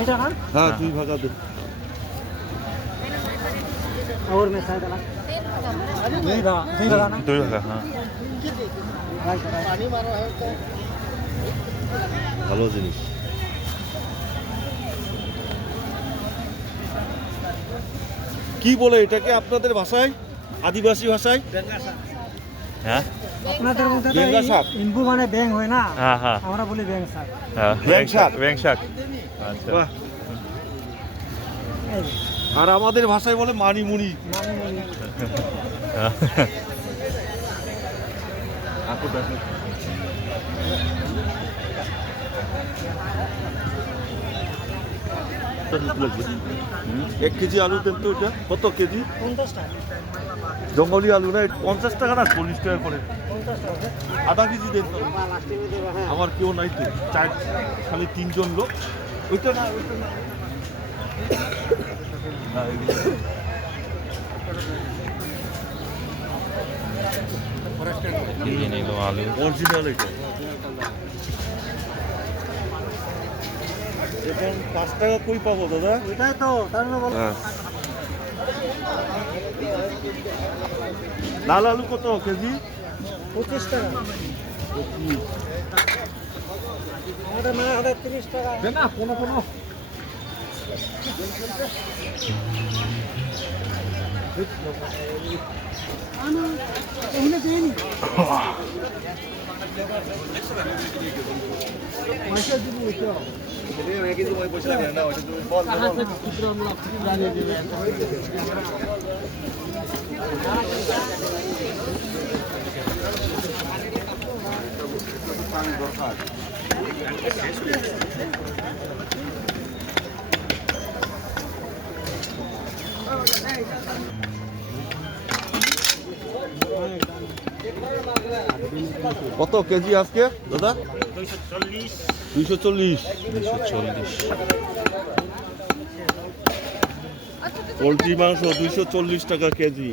এটা না? হ্যাঁ 2 ভাগা দে। और में शायद अलग नहीं था ना 2 ভাগা হ্যাঁ। पानी मारो है तो ভালো জিনিস। কি বলে এটাকে আপনাদের ভাষায়, আদিবাসী ভাষায়? হ্যাঁ আপনাদের মধ্যে বেঙ্গা শাক। ইনবু মানে ব্যাং হয় না, হ্যাঁ হ্যাঁ আমরা বলি ব্যাং শাক। হ্যাঁ ব্যাং শাক। ব্যাং শাক আচ্ছা বাহ। এই আর আমাদের ভাষায় বলে মানিমুনি। মানিমুনি। এক কেজি আলু দেন তো, এটা কত কেজি? 50 টাকা। জঙ্গলি আলু না, 50 টাকা না 40 টাকা করে। 50 টাকা। আধা কেজি দেন তো। লাস্টে में देबा है। আমার কেউ নাই তো, খালি 3 জন লোক। ওইটা না, ওইটা না। না, এগুলো। দিয়ে নিল আলু অরিজিনাল এটা। এখন 5 টাকা কই পাবো দাদা? ওইটাই তো তার না বল। হ্যাঁ। লাল আলু কত কেজি? 25 টাকা। আমাদের না হবে 30 টাকা। না কোনো আনো এখানে দেনি। পয়সা দিব তো। कहाँ से कितना हम लोग जाने देवे কত কেজি আজকে দাদা? 240। 240 পোলট্রি মাংস 240 টাকা কেজি।